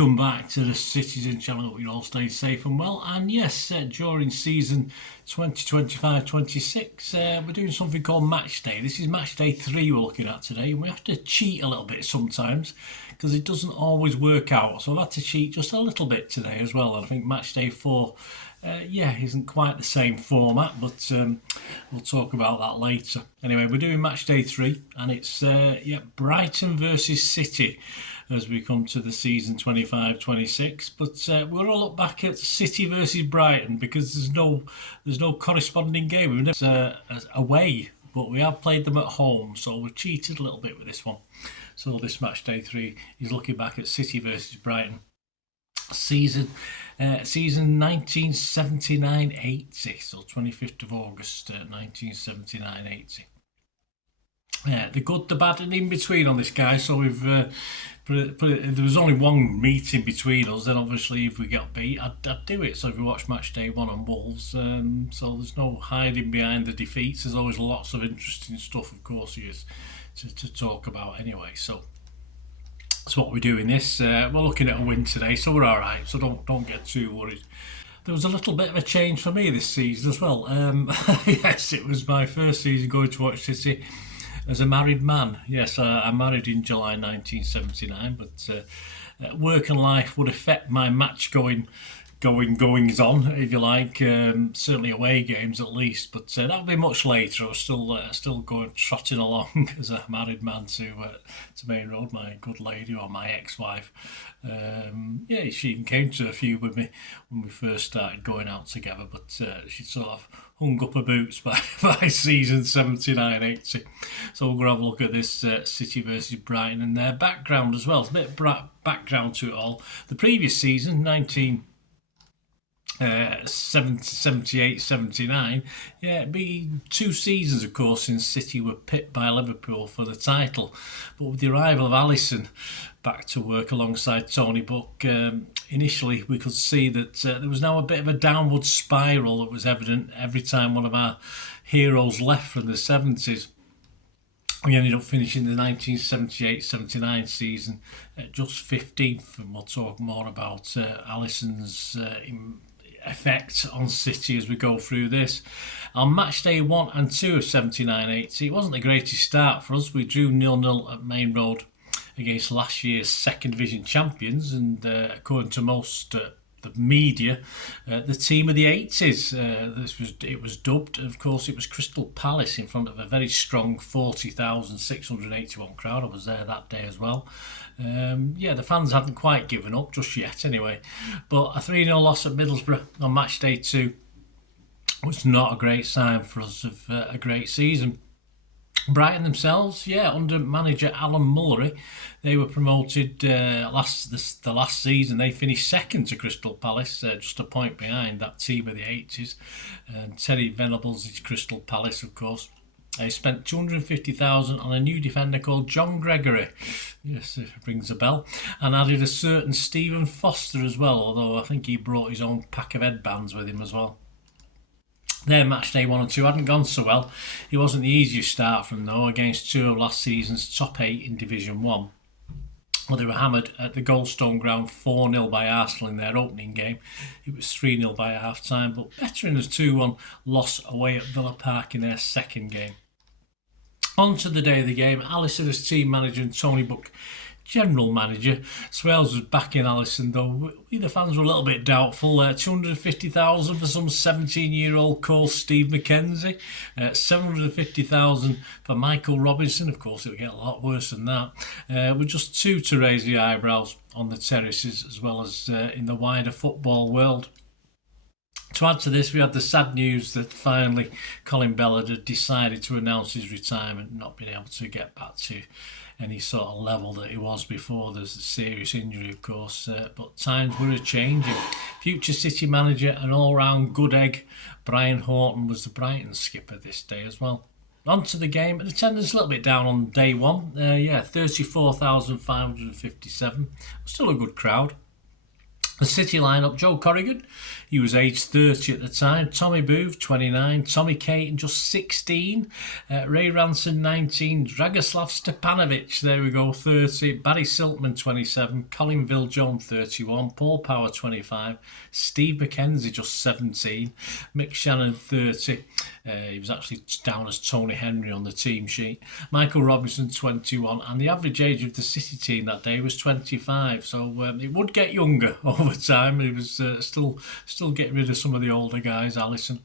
Welcome back to the Citizen channel. Hope you all stay safe and well. And yes, during season 2025-26, we're doing something called Match Day. This is Match Day 3 we're looking at today, and we have to cheat a little bit sometimes because it doesn't always work out. So I've had to cheat just a little bit today as well. And I think Match Day 4, isn't quite the same format, but we'll talk about that later. Anyway, we're doing Match Day 3, and it's Brighton versus City as we come to the season 25-26. But we'll all look back at City versus Brighton because there's no corresponding game. We've never away, but we have played them at home, so we've cheated a little bit with this one. So this Match Day 3 is looking back at City versus Brighton. Season 1979-80, so 25th of August 1979-80. The good, the bad, and in between on this guy. So we've there was only one meeting between us. Then obviously, if we got beat, I'd do it. So if you watch Match Day 1 on Wolves, so there's no hiding behind the defeats. There's always lots of interesting stuff, of course, to talk about anyway. So that's what we're doing. This we're looking at a win today, so we're all right. So don't get too worried. There was a little bit of a change for me this season as well. Yes, it was my first season going to watch City as a married man. Yes, I married in July 1979, but work and life would affect my match goings on, if you like. Certainly away games at least, but that'll be much later. I was still going trotting along as a married man to Main Road. My good lady, or my ex-wife, she even came to a few with me when we first started going out together, but she sort of hung up her boots by season 79-80. So we're going to have a look at this City versus Brighton and their background as well. There's a bit of background to it all. The previous season, 78-79, it'd be 2 seasons, of course, since City were pipped by Liverpool for the title. But with the arrival of Allison back to work alongside Tony Buck, initially we could see that there was now a bit of a downward spiral that was evident every time one of our heroes left from the 70s. We ended up finishing the 1978-79 season at just 15th, and we'll talk more about Allison's effect on City as we go through this. On Match Day 1 and 2 of 79-80, it wasn't the greatest start for us. We drew 0-0 at Main Road against last year's second division champions, and according to most the media, the team of the 80s. It was dubbed. Of course, it was Crystal Palace in front of a very strong 40,681 crowd. I was there that day as well. The fans hadn't quite given up just yet anyway. But a 3-0 loss at Middlesbrough on Match Day 2 was not a great sign for us of a great season. Brighton themselves, under manager Alan Mullery, they were promoted the last season. They finished second to Crystal Palace, just a point behind that team of the 80s. And Terry Venables is Crystal Palace, of course. They spent $250,000 on a new defender called John Gregory. Yes, it rings a bell. And added a certain Stephen Foster as well, although I think he brought his own pack of headbands with him as well. Their Match Day 1 and 2 hadn't gone so well. It wasn't the easiest start from though, against 2 of last season's top 8 in Division 1. Well, they were hammered at the Goldstone Ground 4-0 by Arsenal in their opening game. It was 3-0 by half-time, but better in a 2-1 loss away at Villa Park in their second game. On to the day of the game, Allison as team manager and Tony Buck general manager. Swales was backing Allison, though we the fans were a little bit doubtful. $250,000 for some 17-year-old called Steve McKenzie. $750,000 for Michael Robinson. Of course, it would get a lot worse than that. With just 2 to raise the eyebrows on the terraces, as well as in the wider football world. To add to this, we had the sad news that finally Colin Bellard had decided to announce his retirement, not being able to get back to any sort of level that he was before. There's a serious injury, of course, but times were a-changing. Future City manager and all-round good egg, Brian Horton was the Brighton skipper this day as well. On to the game, and attendance a little bit down on day 1. 34,557. Still a good crowd. The City lineup: Joe Corrigan, he was aged 30 at the time. Tommy Booth, 29. Tommy Creighton, just 16. Ray Ranson, 19. Dragoslav Stepanovic, there we go, 30. Barry Siltman, 27. Colin Viljoen, 31. Paul Power, 25. Steve McKenzie, just 17. Mick Shannon, 30. He was actually down as Tony Henry on the team sheet. Michael Robinson, 21. And the average age of the City team that day was 25. So it would get younger over time. He was still getting rid of some of the older guys, Allison.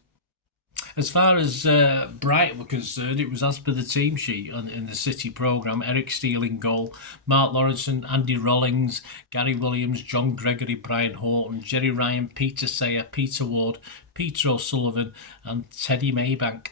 As far as Brighton were concerned, it was as per the team sheet in the City programme. Eric Steele in goal, Marc Lawrenson, Andy Rollings, Gary Williams, John Gregory, Brian Horton, Jerry Ryan, Peter Sayer, Peter Ward, Peter O'Sullivan and Teddy Maybank.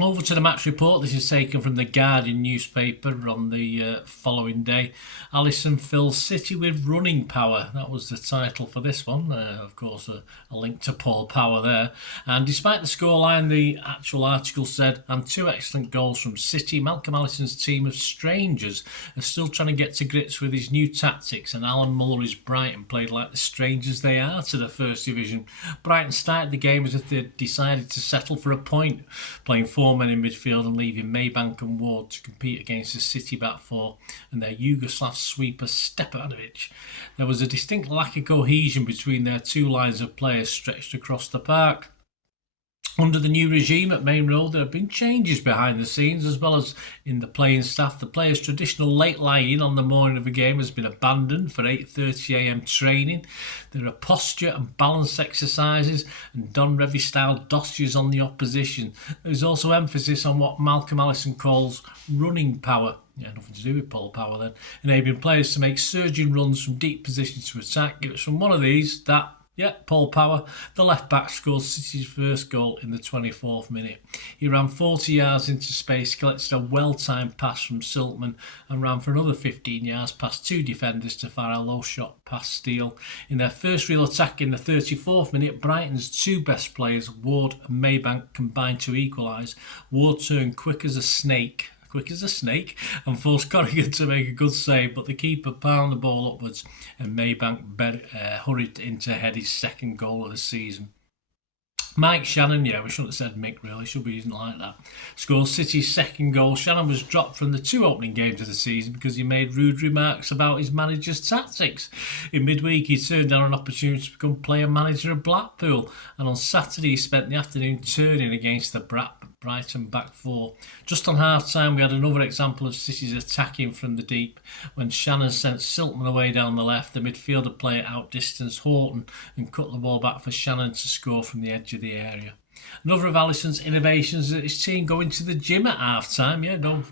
Over to the match report. This is taken from the Guardian newspaper on the following day. Allison fills City with running power. That was the title for this one. Of course, a link to Paul Power there. And despite the scoreline, the actual article said, and 2 excellent goals from City, Malcolm Allison's team of strangers are still trying to get to grips with his new tactics, and Alan Mullery's Brighton played like the strangers they are to the First Division. Brighton started the game as if they'd decided to settle for a point, playing 4 men in midfield and leaving Maybank and Ward to compete against the City back four and their Yugoslav sweeper Stepanovic. There was a distinct lack of cohesion between their 2 lines of players stretched across the park. Under the new regime at Main Road, there have been changes behind the scenes as well as in the playing staff. The players' traditional late lie-in on the morning of a game has been abandoned for 8:30am training. There are posture and balance exercises and Don Revy-style dossiers on the opposition. There's also emphasis on what Malcolm Allison calls running power. Yeah, nothing to do with Paul Power then. Enabling players to make surging runs from deep positions to attack. It was from one of these that Paul Power, the left-back, scored City's first goal in the 24th minute. He ran 40 yards into space, collected a well-timed pass from Siltman and ran for another 15 yards past 2 defenders to fire a low-shot past Steele. In their first real attack in the 34th minute, Brighton's 2 best players, Ward and Maybank, combined to equalise. Ward turned quick as a snake, and forced Corrigan to make a good save, but the keeper pounded the ball upwards and Maybank hurried in to head his second goal of the season. Mike Shannon, we shouldn't have said Mick really, he isn't like that, scored City's second goal. Shannon was dropped from the 2 opening games of the season because he made rude remarks about his manager's tactics. In midweek he turned down an opportunity to become player manager of Blackpool, and on Saturday he spent the afternoon turning against the Brighton back four. Just on half time we had another example of City's attacking from the deep when Shannon sent Siltman away down the left. The midfielder player outdistanced Horton and cut the ball back for Shannon to score from the edge of the area. Another of Allison's innovations is that his team going to the gym at half time.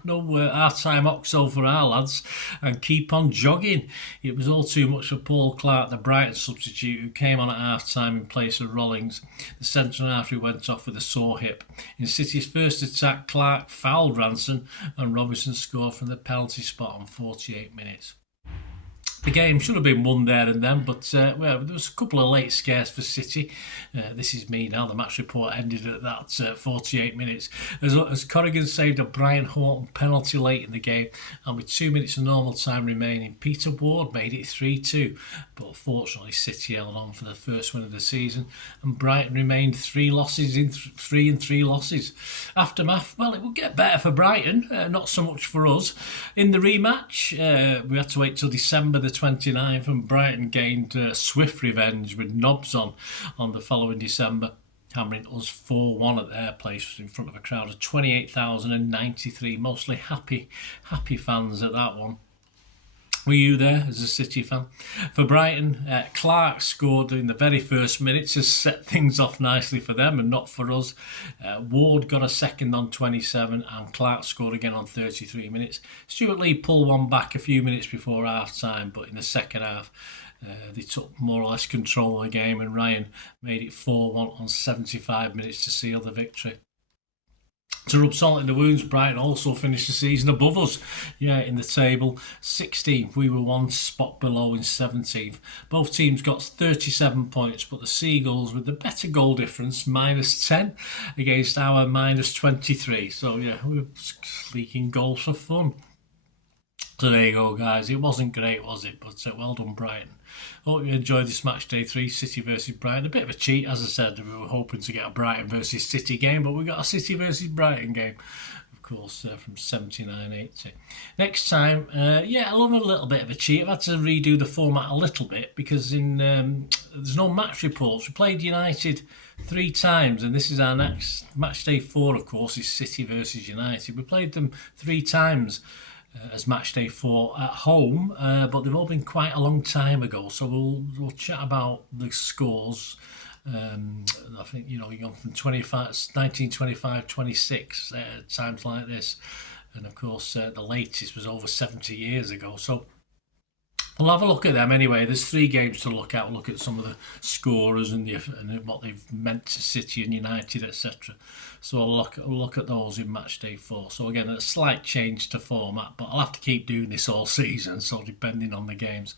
No half time oxo for our lads, and keep on jogging. It was all too much for Paul Clark, the Brighton substitute, who came on at half time in place of Rollings. The centre half who went off with a sore hip. In City's first attack, Clark fouled Ranson and Robinson scored from the penalty spot on 48 minutes. The game should have been won there and then, but there was a couple of late scares for City. This is me now. The match report ended at that 48 minutes. As Corrigan saved a Brian Horton penalty late in the game, and with 2 minutes of normal time remaining, Peter Ward made it 3-2. But fortunately, City held on for the first win of the season, and Brighton remained 3 losses in 3 losses. Aftermath, it will get better for Brighton, not so much for us. In the rematch, we had to wait till December the 29th, and Brighton gained swift revenge with Nobs on the following December, hammering us 4-1 at their place in front of a crowd of 28,093, mostly happy fans at that one. Were you there as a City fan? For Brighton, Clark scored in the very first minute to set things off nicely for them and not for us. Ward got a second on 27 and Clark scored again on 33 minutes. Stuart Lee pulled one back a few minutes before half time, but in the second half they took more or less control of the game and Ryan made it 4-1 on 75 minutes to seal the victory. To rub salt in the wounds, Brighton also finished the season above us, in the table, 16th. We were 1 spot below in 17th. Both teams got 37 points, but the Seagulls with the better goal difference, -10 against our -23. So we were leaking goals for fun. So there you go, guys. It wasn't great, was it? But well done, Brighton. Hope you enjoyed this match day 3, City versus Brighton. A bit of a cheat, as I said. We were hoping to get a Brighton versus City game, but we got a City versus Brighton game, of course, from 79-80. Next time, I love a little bit of a cheat. I've had to redo the format a little bit because there's no match reports. We played United 3 times, and this is our next match day 4, of course, is City versus United. We played them 3 times as match day 4 at home, but they've all been quite a long time ago. So we'll chat about the scores. I think you're going from 1925, 26 times like this, and of course the latest was over 70 years ago. So we'll have a look at them anyway. There's 3 games to look at. We'll look at some of the scorers and what they've meant to City and United, etc. So I'll look at those in match day 4. So again, a slight change to format, but I'll have to keep doing this all season, so depending on the games.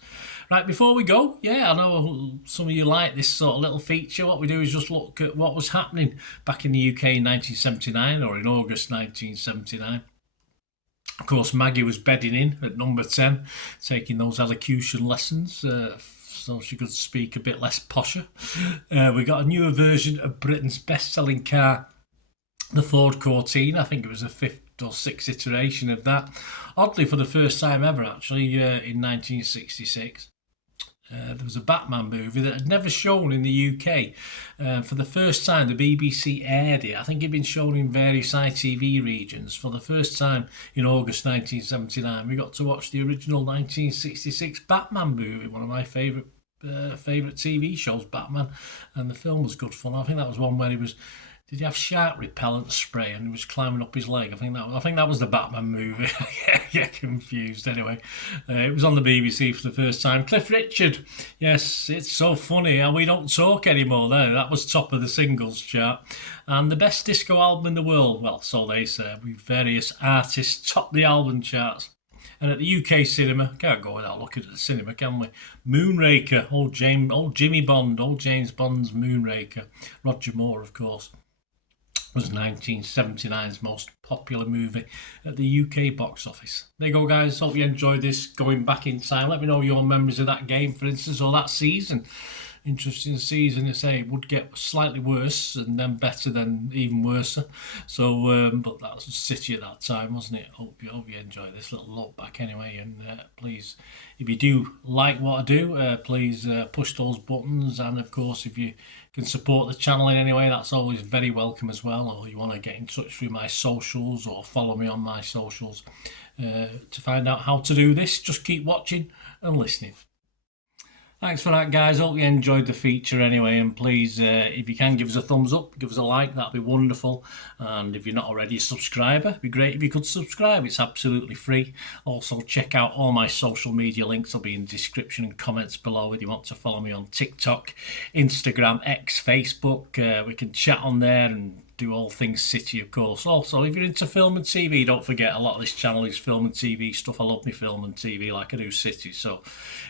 Right, before we go, I know some of you like this sort of little feature. What we do is just look at what was happening back in the UK in 1979, or in August 1979. Of course, Maggie was bedding in at number 10, taking those elocution lessons, so she could speak a bit less posher. We got a newer version of Britain's best-selling car, the Ford Cortina. I think it was a 5th or 6th iteration of that. Oddly, for the first time ever, actually, in 1966. There was a Batman movie that had never shown in the UK. For the first time, the BBC aired it. I think it had been shown in various ITV regions. For the first time in August 1979, we got to watch the original 1966 Batman movie, one of my favourite TV shows, Batman. And the film was good fun. I think that was one where did he have shark repellent spray and he was climbing up his leg? I think that was the Batman movie. I get confused. Anyway, it was on the BBC for the first time. Cliff Richard, yes, it's so funny how we don't talk anymore. There, that was top of the singles chart, and the best disco album in the world. Well, so they say. With various artists top the album charts. And at the UK cinema, can't go without looking at the cinema, can we? Moonraker, old Jimmy Bond, old James Bond's Moonraker. Roger Moore, of course, was 1979's most popular movie at the UK box office. There you go, guys. Hope you enjoyed this going back in time. Let me know your memories of that game, for instance, or that season. Interesting season, you say. It would get slightly worse and then better, then even worse. So, but that was City at that time, wasn't it? Hope you enjoy this little look back anyway. And please, if you do like what I do, please push those buttons. And of course, if you can support the channel in any way, that's always very welcome as well. Or you want to get in touch through my socials or follow me on my socials to find out how to do this, just keep watching and listening. Thanks for that, guys. Hope you enjoyed the feature anyway, and please, if you can, give us a thumbs up, give us a like, that'd be wonderful. And if you're not already a subscriber, it'd be great if you could subscribe. It's absolutely free. Also, check out all my social media links. They'll be in the description and comments below if you want to follow me on TikTok, Instagram, X, Facebook. We can chat on there and do all things City, of course. Also, if you're into film and TV, don't forget a lot of this channel is film and TV stuff. I love me film and TV like I do City. So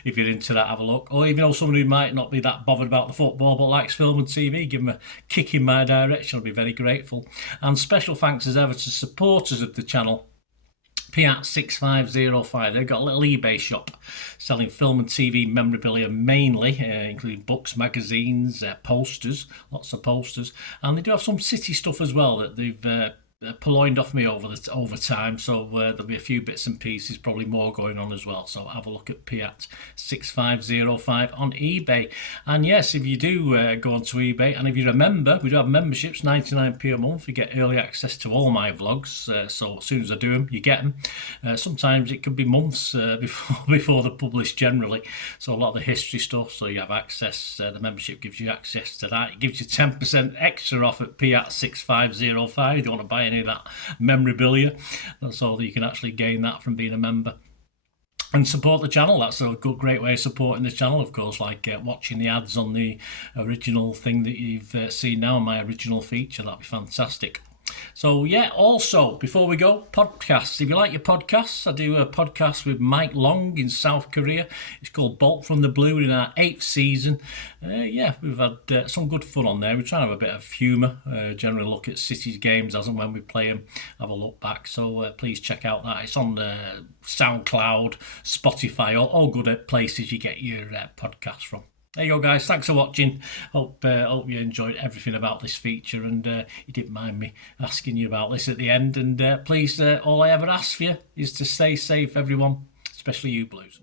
if you're into that, have a look. Or if you know someone who might not be that bothered about the football but likes film and TV, give them a kick in my direction. I'll be very grateful. And special thanks as ever to supporters of the channel. Piat6505, they've got a little eBay shop selling film and TV memorabilia mainly, including books, magazines, posters, lots of posters, and they do have some City stuff as well that they've purloined off me over time, so there'll be a few bits and pieces, probably more going on as well. So have a look at Piat6505 on eBay. And yes, if you do go onto eBay, and if you're a member, we do have memberships, 99p a month. You get early access to all my vlogs, so as soon as I do them, you get them. Sometimes it could be months before they're published generally, so a lot of the history stuff, so you have access. The membership gives you access to that. It gives you 10% extra off at Piat6505 if you want to buy any of that memorabilia. That's all that you can actually gain that from being a member. And support the channel. That's a great way of supporting the channel, of course, like watching the ads on the original thing that you've seen now, my original feature. That'd be fantastic. So yeah, also before we go, podcasts. If you like your podcasts, I do a podcast with Mike Long in South Korea. It's called Bolt from the Blue in our 8th season. Yeah, we've had some good fun on there. We're trying to have a bit of humour, generally look at City's games as and when we play them, have a look back. So please check out that. It's on Soundcloud, Spotify, all good places you get your podcasts from. There you go, guys. Thanks for watching. Hope you enjoyed everything about this feature, and you didn't mind me asking you about this at the end. And please, all I ever ask for you is to stay safe, everyone, especially you Blues.